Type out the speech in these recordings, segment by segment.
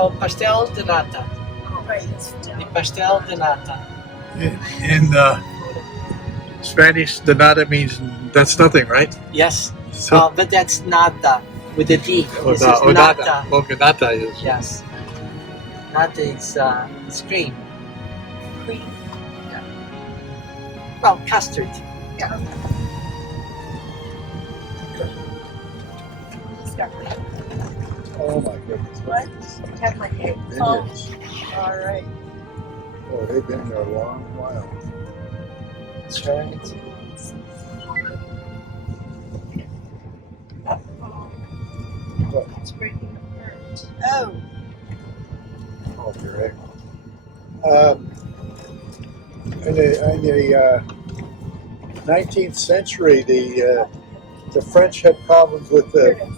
called pastel de nata. Oh, right. The pastel de nata. In Spanish, the nada means that's nothing, right? Yes. So, But that's nata with a D. This is nada. nata. Okay, nata is. Yes. Nata is cream. Cream. Well, custard. Yeah. Oh my goodness. What? Have my egg. Vineyards. All right. Oh, they've been there a long while. That's right. It's breaking apart. Oh. Oh, correct. In the 19th century, the French had problems with Here the. it is.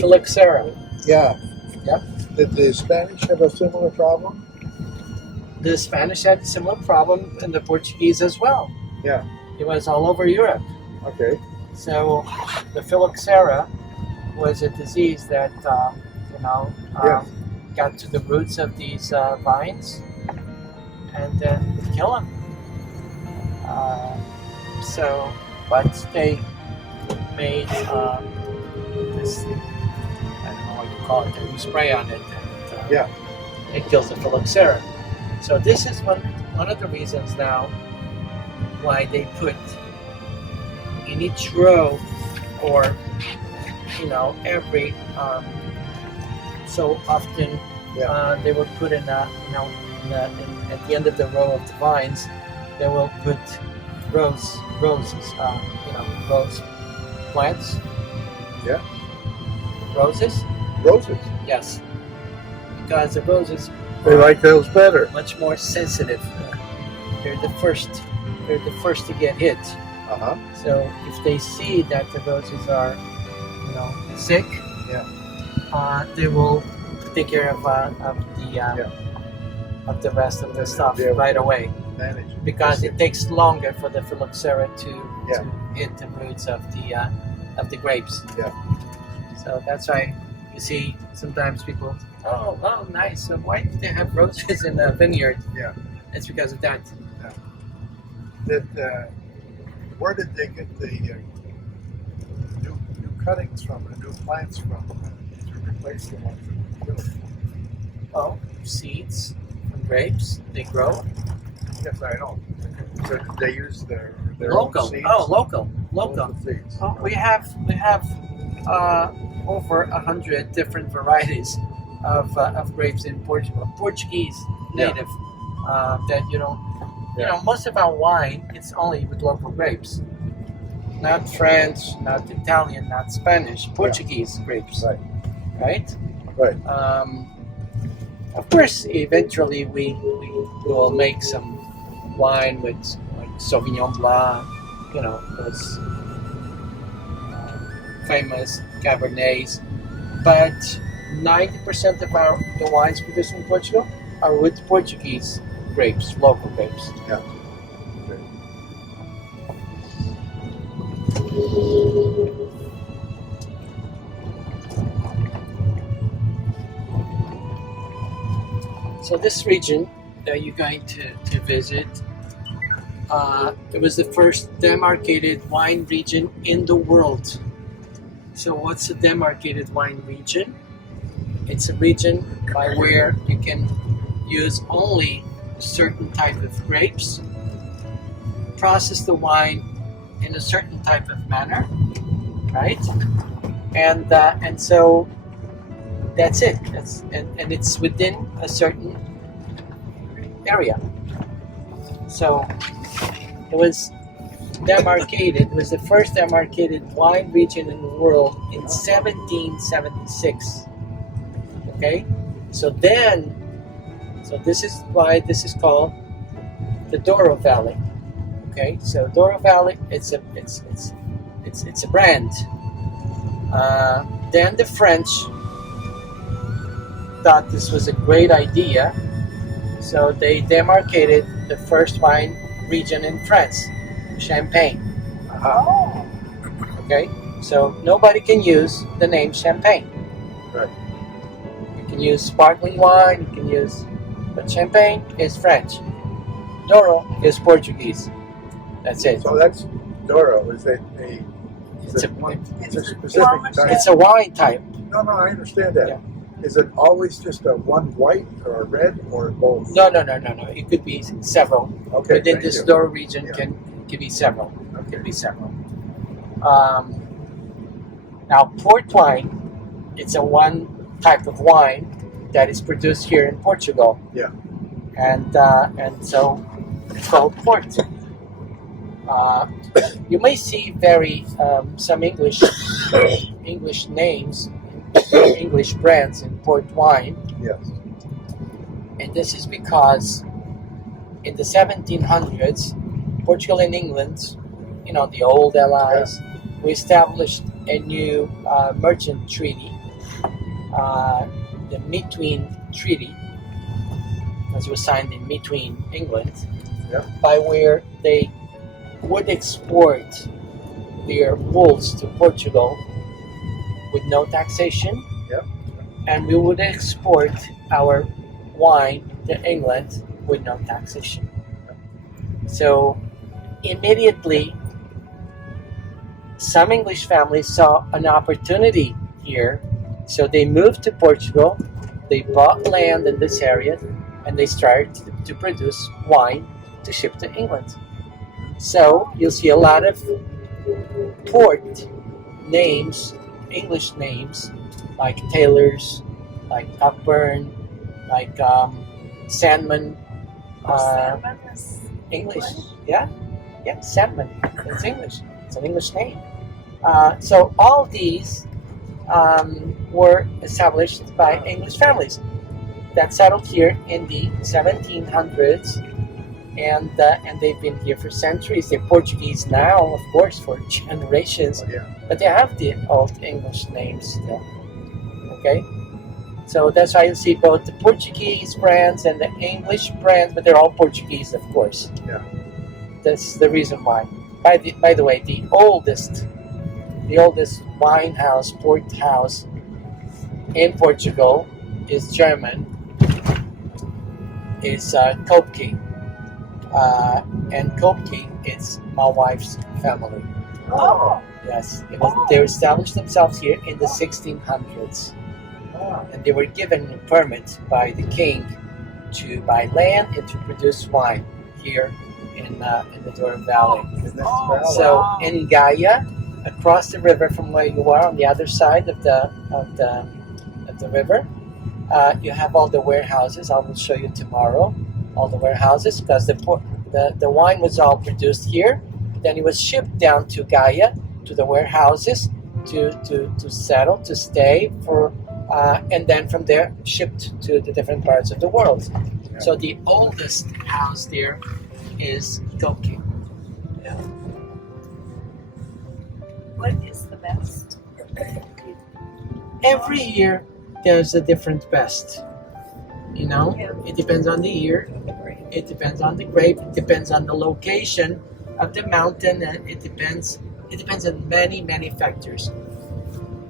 Phylloxera. Yeah. Yep. Did the Spanish have a similar problem? The Spanish had a similar problem, and the Portuguese as well. Yeah. It was all over Europe. Okay. So the phylloxera was a disease that got to the roots of these vines and then would kill them. But they made this, I don't know what you call it, you spray on it and it kills the phylloxera. So this is one of the reasons now why they put in each row, or every so often they will put at the end of the row of the vines, they will put roses, rose plants. Yeah. Roses? Roses. Yes. Because the roses They like those better. much more sensitive. They're the first to get hit. Uh-huh. So if they see that the roses are, sick, they will take care of the rest of the stuff right away, Manage. because it takes longer for the phylloxera to hit the roots of the grapes. Yeah. So that's why you see sometimes people, oh, nice. So why do they have roses in the vineyard? Yeah. It's because of that. Where did they get the new cuttings from, the new plants from, to replace the ones that were killed? Oh, seeds from grapes, they grow. Yes, I know. So did they use their Local. own seeds? Oh, local. Local seeds. Oh, we have over 100 different varieties of grapes in Portugal. Portuguese native that most of our wine, it's only with local grapes. Not French, not Italian, not Spanish, Portuguese grapes. Right. Right? Of course, eventually we will make some wine with like Sauvignon Blanc, those famous Cabernets. But 90% of the wines produced in Portugal are with Portuguese grapes, local grapes. Yeah. So this region that you're going to visit, it was the first demarcated wine region in the world. So what's a demarcated wine region? It's a region by where you can use only a certain type of grapes, process the wine in a certain type of manner, right? And so that's it. And it's within a certain area. So it was demarcated. It was the first demarcated wine region in the world in 1776. Okay, so this is why this is called the Douro Valley. Okay, so Douro Valley, it's a brand. Then the French thought this was a great idea, so they demarcated the first wine region in France, Champagne. Oh. Okay, so nobody can use the name Champagne. Right. You can can use sparkling wine, you can use, but Champagne is French. Douro is Portuguese. That's it. So that's Douro. Is it It's a, it's a specific It's type? it's a wine type. No, I understand that. Yeah. Is it always just a one white or a red or both? No. It could be several. Okay. Within thank this you. Douro region Yeah. can be several. Okay. Can be several. Now port wine, it's a one type of wine that is produced here in Portugal. Yeah. And so it's called port. You may see some English names, English brands in port wine, Yes. and this is because in the 1700s, Portugal and England, the old allies, we established a new merchant treaty, the Between Treaty, as was signed in between England, Yeah. by where they would export their wools to Portugal with no taxation, Yep. and we would export our wine to England with no taxation. So immediately, some English families saw an opportunity here, so they moved to Portugal, they bought land in this area, and they started to produce wine to ship to England. So you'll see a lot of port names, English names, like Taylor's, like Cockburn, like Sandman. Salmon is English, yeah, Sandman. It's English. It's an English name. So all these were established by English families that settled here in the 1700s, and they've been here for centuries. They're Portuguese now, of course, for generations, Oh, yeah. but they have the old English names still. Okay, so that's why you see both the Portuguese brands and the English brands, but they're all Portuguese, of course. Yeah. That's the reason why. By the way, the oldest wine house, port house in Portugal is German. Is Kopke. And Kopke is my wife's family. Oh. Yes, they established themselves here in the 1600s, and they were given a permit by the king to buy land and to produce wine here in the Douro Valley. So in Gaia, across the river from where you are, on the other side of the river, you have all the warehouses. I will show you tomorrow all the warehouses, because the wine was all produced here. Then it was shipped down to Gaia, to the warehouses, to settle, to stay for, and then from there shipped to the different parts of the world. Yeah. So the oldest house there is Kopke. Yeah. What is the best? Every year there's a different best. Yeah. It depends on the year. It depends on the grape. It depends on the location of the mountain. And it depends on many, many factors.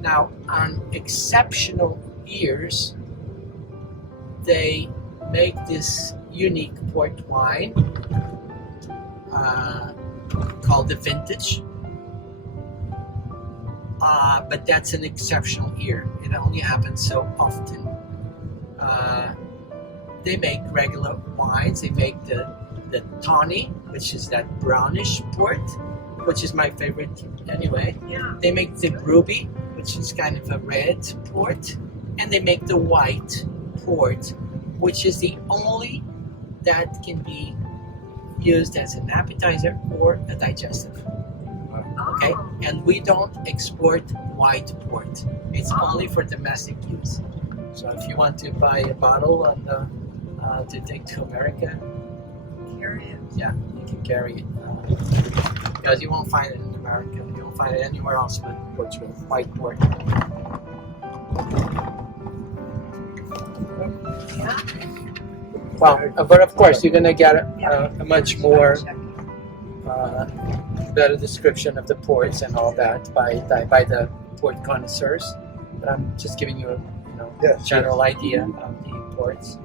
Now, on exceptional years, they make this unique port wine called the vintage. But that's an exceptional year. It only happens so often. They make regular wines. They make the tawny, which is that brownish port, which is my favorite anyway. Yeah. They make the ruby, which is kind of a red port, and they make the white port, which is the only that can be used as an appetizer or a digestive. Okay, and we don't export white port. It's only for domestic use. So if you want to buy a bottle to take to America, Curious. yeah, you can carry it. Because you won't find it in America. You won't find it anywhere else but Portugal. White port. Yeah. Well, but of course you're gonna get a much more better description of the ports and all that by the port connoisseurs. But I'm just giving you Yes. general idea of the imports.